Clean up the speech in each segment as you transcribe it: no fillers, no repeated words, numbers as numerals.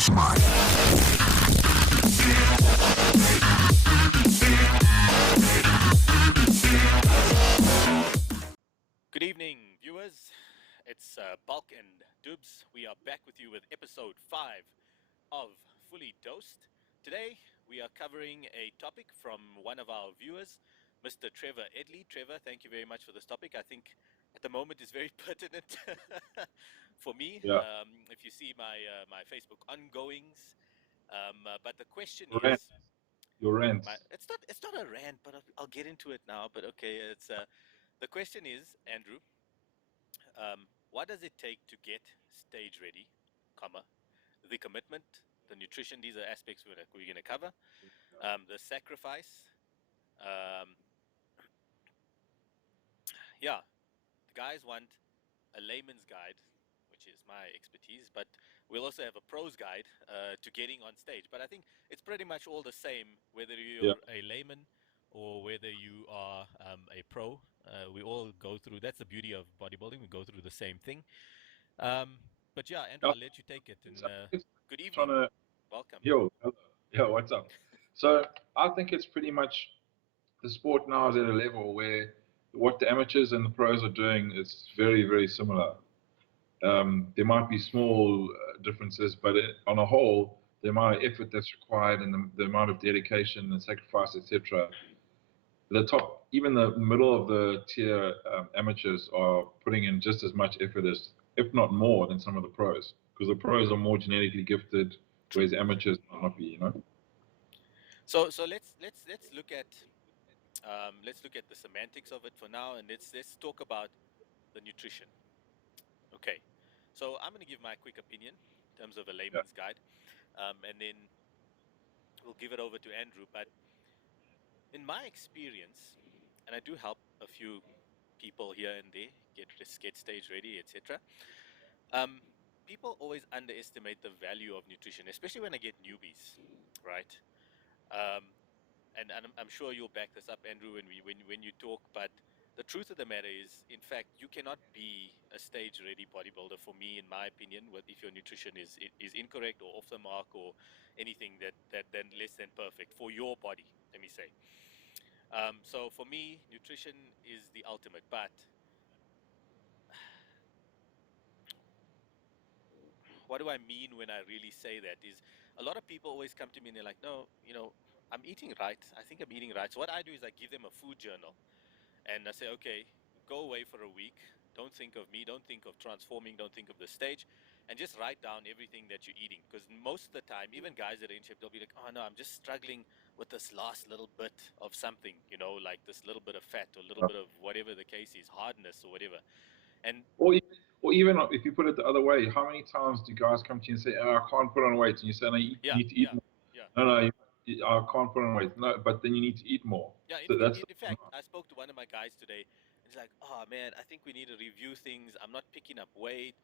mastermind. Good evening, viewers. It's Bulk and Dubs. We are back with you with episode 5 of Fully Dosed. Today, we are covering a topic from one of our viewers, Mr. Trevor Edley. Trevor, thank you very much for this topic. I think at the moment is very pertinent for me. Yeah. If you see my my Facebook ongoings, but the question Rant. is, Your rant. it's not a rant, but I'll get into it now. But okay, it's the question is, Andrew. What does it take to get stage ready, comma, the commitment, the nutrition, these are aspects we're going to cover, the sacrifice, um, yeah, the guys want a layman's guide, which is my expertise, but we'll also have a pro's guide to getting on stage. But I think it's pretty much all the same, whether you're a layman or whether you are a pro. We all go through, that's the beauty of bodybuilding, we go through the same thing. But yeah, Andrew, I'll let you take it. And good evening. Welcome. Yo, what's up? So I think it's pretty much the sport now is at a level where what the amateurs and the pros are doing is very, very similar. There might be small differences, but on a whole, the amount of effort that's required and the amount of dedication and sacrifice, etc. The top, even the middle of the tier amateurs are putting in just as much effort as, if not more, than some of the pros, because the pros are more genetically gifted, whereas amateurs might not be. You know. So let's look at the semantics of it for now, and let's talk about the nutrition. Okay, so I'm going to give my quick opinion in terms of a layman's guide, and then we'll give it over to Andrew. But in my experience, and I do help a few people here and there get stage ready, etc. People always underestimate the value of nutrition, especially when I get newbies, right? And I'm sure you'll back this up, Andrew, when you talk. But the truth of the matter is, in fact, you cannot be a stage-ready bodybuilder, for me, in my opinion, if your nutrition is incorrect or off the mark or anything that then less than perfect for your body. Let me say. So for me, nutrition is the ultimate. But what do I mean when I really say that is a lot of people always come to me and they're like, no, I'm eating right. I think I'm eating right. So what I do is I give them a food journal and I say, okay, go away for a week. Don't think of me. Don't think of transforming. Don't think of the stage, and just write down everything that you're eating. Because most of the time, even guys that are in shape, they'll be like, oh no, I'm just struggling with this last little bit of something, like this little bit of fat or a little bit of whatever the case is, hardness or whatever. And or even if you put it the other way, how many times do guys come to you and say, "Oh, I can't put on weight," and you say, "No, you need to eat more." Yeah. No, I can't put on weight. No, but then you need to eat more. Yeah, So in fact, I spoke to one of my guys today, and he's like, oh man, I think we need to review things. I'm not picking up weight.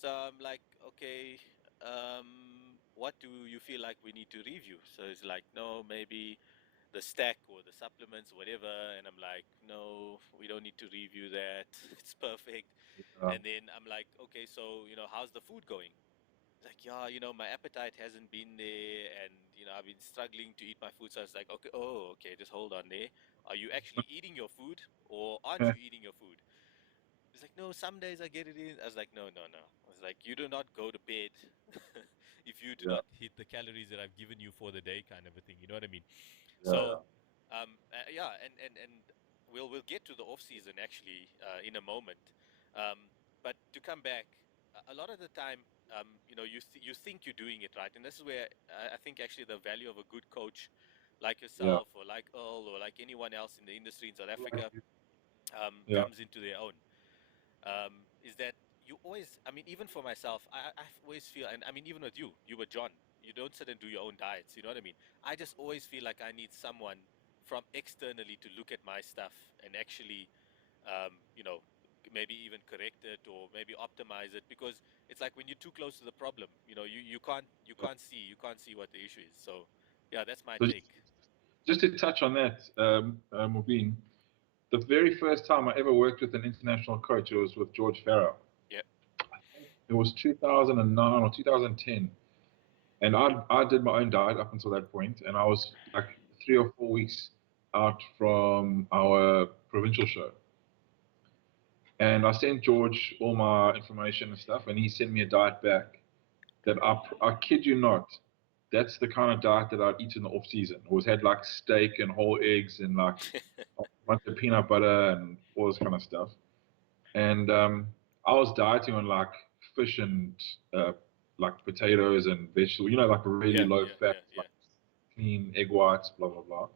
So I'm like, okay, what do you feel like we need to review? So he's like, no, maybe the stack or the supplements, whatever. And I'm like, no, we don't need to review that. It's perfect. And then I'm like, okay, so, how's the food going? Like, yeah, my appetite hasn't been there, and I've been struggling to eat my food. So I was like, okay, just hold on there. Are you actually eating your food, or aren't you eating your food? He's like, no, some days I get it in. I was like, no. I was like, you do not go to bed if you do not hit the calories that I've given you for the day, kind of a thing. You know what I mean? So, yeah, and we'll get to the off season actually in a moment. But to come back, a lot of the time, you think you're doing it right, and this is where I think actually the value of a good coach, like yourself or like Earl or like anyone else in the industry in South Africa, comes into their own. Is that you always? I mean, even for myself, I always feel, and I mean, even with you were John. You don't sit and do your own diets. You know what I mean? I just always feel like I need someone from externally to look at my stuff and actually, maybe even correct it or maybe optimize it, because it's like when you're too close to the problem, you can't see what the issue is. So yeah, that's my take. Just to touch on that, Mubin, the very first time I ever worked with an international coach, it was with George Farrow. Yeah. It was 2009 or 2010. And I did my own diet up until that point, and I was like 3 or 4 weeks out from our provincial show. And I sent George all my information and stuff, and he sent me a diet back that I kid you not, that's the kind of diet that I'd eat in the off season. Always had like steak and whole eggs and like a bunch of peanut butter and all this kind of stuff. And I was dieting on like fish and uh, like potatoes and vegetables, like really Yeah, low yeah, fat, yeah, like yeah. clean egg whites, blah blah blah.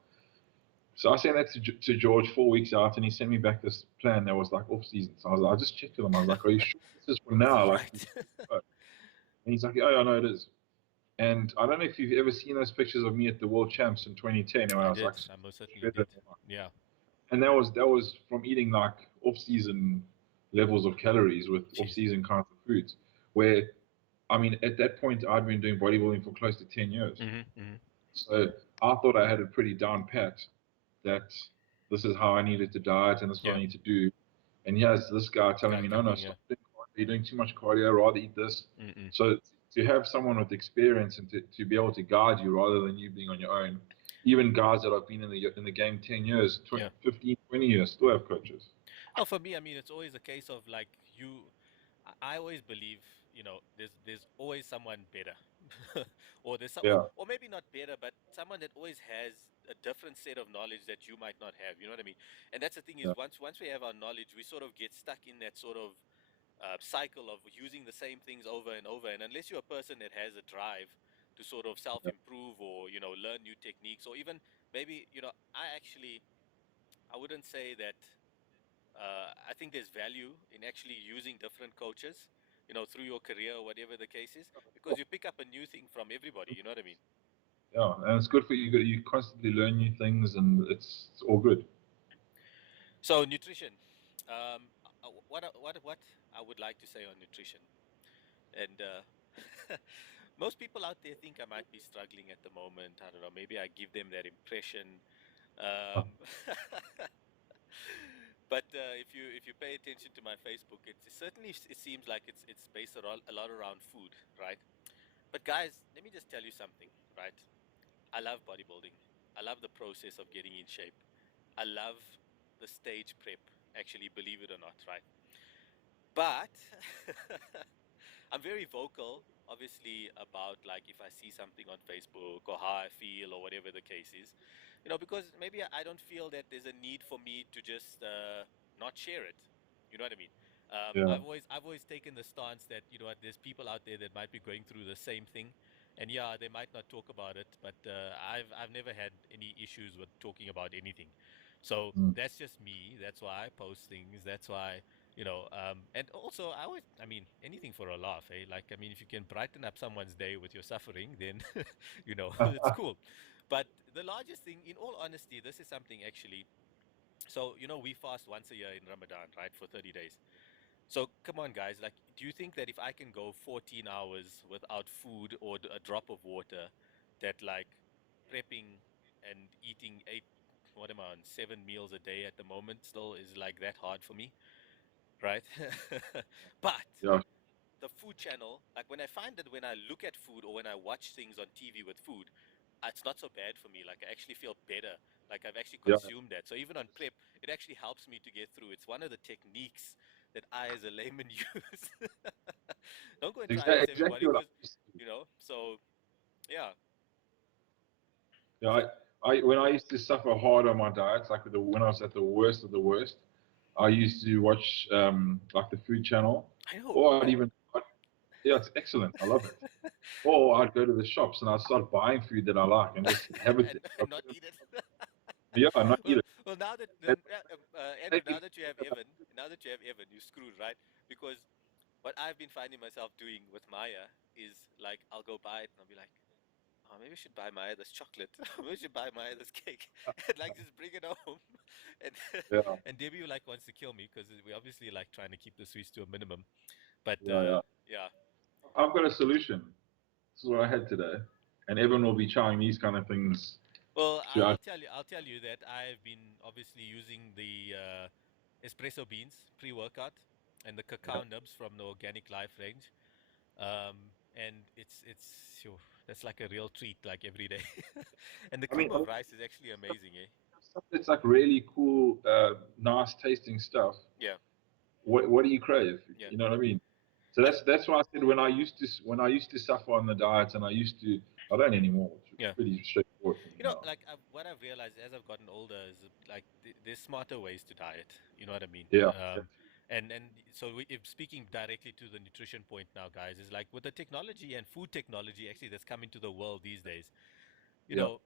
So I sent that to George 4 weeks out, and he sent me back this plan that was like off season. So I just checked with him. I was like, "Are you sure this is for This now?" is Like, right. and he's like, "Oh, I know it is." And I don't know if you've ever seen those pictures of me at the World Champs in 2010 when I I was did. like I most certainly shredded. did. Yeah. And that was from eating like off-season levels of calories with Jeez. off-season kinds of foods. Where I mean, at that point, I'd been doing bodybuilding for close to 10 years, Mm-hmm. so I thought I had it pretty down pat. That this is how I needed to diet and this is what Yeah. I need to do. And here's this guy telling Guy me, no, no, coming. Yeah. stop doing cardio. You're doing too much cardio. Rather eat this. Mm-mm. So to have someone with experience and to be able to guide you rather than you being on your own, even guys that have been in the game 10 years, Yeah. 20, 15, 20 years, still have coaches. Oh, for me, I mean, it's always a case of like you. I always believe, there's always someone better, or there's some, Yeah, or maybe not better, but someone that always has a different set of knowledge that you might not have. You know what I mean? And that's the thing is, yeah, once we have our knowledge, we sort of get stuck in that sort of cycle of using the same things over and over. And unless you're a person that has a drive to sort of self yeah. improve or learn new techniques, or even maybe I wouldn't say that. I think there's value in actually using different coaches, through your career or whatever the case is, because you pick up a new thing from everybody. You know what I mean? Yeah, and it's good for you. You constantly learn new things, and it's all good. So nutrition. What I would like to say on nutrition, and most people out there think I might be struggling at the moment. I don't know. Maybe I give them that impression. Um, but if you pay attention to my Facebook, it seems like it's based a lot around food, right? But guys, let me just tell you something, right? I love bodybuilding. I love the process of getting in shape. I love the stage prep, actually, believe it or not, right? But I'm very vocal, obviously, about like if I see something on Facebook or how I feel or whatever the case is, because maybe I don't feel that there's a need for me to just not share it. You know what I mean? Yeah, I've always taken the stance that there's people out there that might be going through the same thing, and yeah, they might not talk about it, but I've never had any issues with talking about anything. So mm, that's just me. That's why I post things. That's why and also I mean, anything for a laugh, eh? Like, I mean, if you can brighten up someone's day with your suffering, then it's cool. But the largest thing, in all honesty, this is something actually. So we fast once a year in Ramadan, right, for 30 days. So come on, guys. Like, do you think that if I can go 14 hours without food or a drop of water, that like prepping and eating what am I on, 7 meals a day at the moment still is like that hard for me, right? But yeah, the food channel, like when I find that when I look at food or when I watch things on TV with food, it's not so bad for me. Like I actually feel better. Like I've actually yeah. consumed that. So even on prep, it actually helps me to get through. It's one of the techniques that I, as a layman, use. Don't go and try Exactly, this, everybody, exactly what I because used to do. So yeah. Yeah, So I when I used to suffer hard on my diets, like when I was at the worst of the worst, I used to watch like the Food Channel, I know, or yeah, it's excellent. I love it. Or I'd go to the shops and I'd start buying food that I like and just have it there. and not eat it. Yeah, not eat well, it. well, now that And Andrew, take it. now that you have Evan, you're screwed, right? Because what I've been finding myself doing with Maya is like I'll go buy it and I'll be like, oh, maybe I should buy Maya this chocolate. Maybe I should buy Maya this cake, and like just bring it home. And Yeah, and Debbie like wants to kill me because we obviously like trying to keep the sweets to a minimum. But yeah, yeah. yeah, I've got a solution. This is what I had today, and everyone will be trying these kind of things. well, To I'll tell you that I've been obviously using the espresso beans pre-workout and the yeah, cacao nibs from the Organic Life range. And it's sure, That's like a real treat, like every day. And the I mean, cream of rice is actually amazing, eh? stuff that's like really cool, nice tasting stuff. Yeah, What do you crave? yeah, You know what I mean? So I, that's why I said when I used to suffer on the diet, and I don't anymore. It's yeah. pretty straightforward for me now. Like what I've realized as I've gotten older is like there's smarter ways to diet. You know what I mean? Yeah, And so if speaking directly to the nutrition point now, guys, is like with the technology and food technology actually that's come into the world these days. You yeah, know,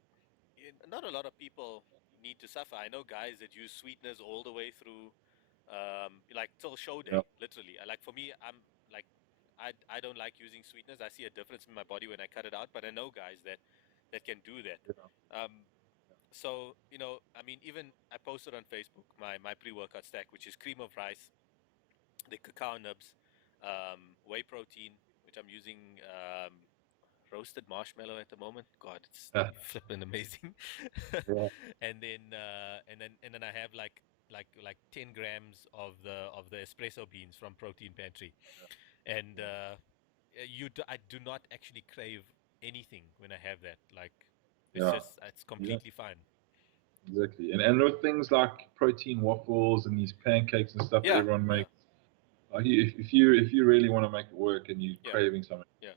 not a lot of people need to suffer. I know guys that use sweeteners all the way through, like till show yeah, day, literally. Like for me, I'm like, I don't like using sweeteners. I see a difference in my body when I cut it out, but I know guys that can do that. yeah, So I mean, even I posted on Facebook my pre-workout stack, which is cream of rice, the cacao nibs, whey protein, which I'm using. Roasted marshmallow at the moment. God, it's yeah, flipping amazing. yeah, And then I have like 10 grams of the espresso beans from Protein Pantry, and I do not actually crave anything when I have that. Like yeah, it's yeah, completely fine. exactly. And with things like protein waffles and these pancakes and stuff that Yeah, everyone yeah, makes, like if you really want to make it work and you're yeah, craving something, yeah.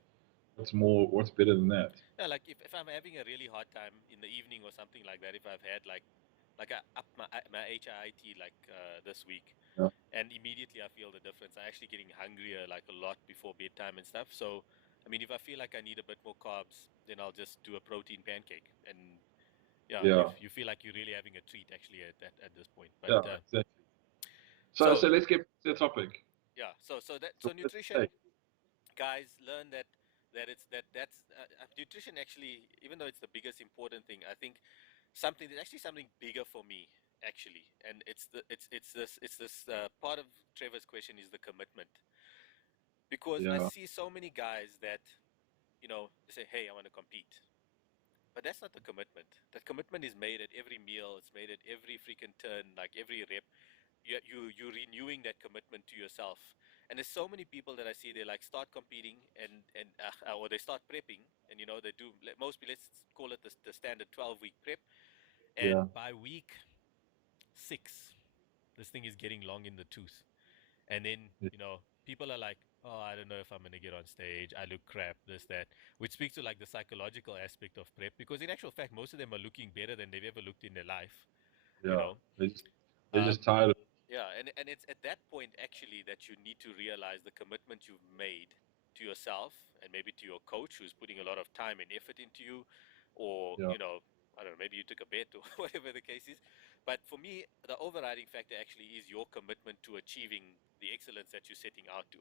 what's better than that? Yeah, like if I'm having a really hard time in the evening or something like that, if I've had like I up my HIIT like this week, Yeah, and immediately I feel the difference. I'm actually getting hungrier like a lot before bedtime and stuff. So, I mean, if I feel like I need a bit more carbs, then I'll just do a protein pancake. And yeah, yeah, you feel like you're really having a treat actually at this point. But yeah, exactly. So so let's get to the topic. yeah, So so what does nutrition, it take? guys, learn that it's that's nutrition actually, even though it's the biggest important thing, I think something there's actually something bigger for me actually, and it's this part of Trevor's question is the commitment. Because I Yeah, see so many guys that, they say, hey, I want to compete. But that's not the commitment. That commitment is made at every meal, it's made at every freaking turn, like every rep. You're renewing that commitment to yourself. And there's so many people that I see they like start competing and or they start prepping and they do let's call it the standard 12-week prep, yeah, and by week 6 this thing is getting long in the tooth. And then, yeah, people are like, oh, I don't know if I'm going to get on stage. I look crap, this, that, which speaks to like the psychological aspect of prep. Because in actual fact, most of them are looking better than they've ever looked in their life, you yeah. know. They're just Um, tired of. yeah, and it's at that point actually that you need to realize the commitment you've made to yourself and maybe to your coach who's putting a lot of time and effort into you, or Yeah, I don't know, maybe you took a bet or whatever the case is. But for me, the overriding factor actually is your commitment to achieving the excellence that you're setting out to.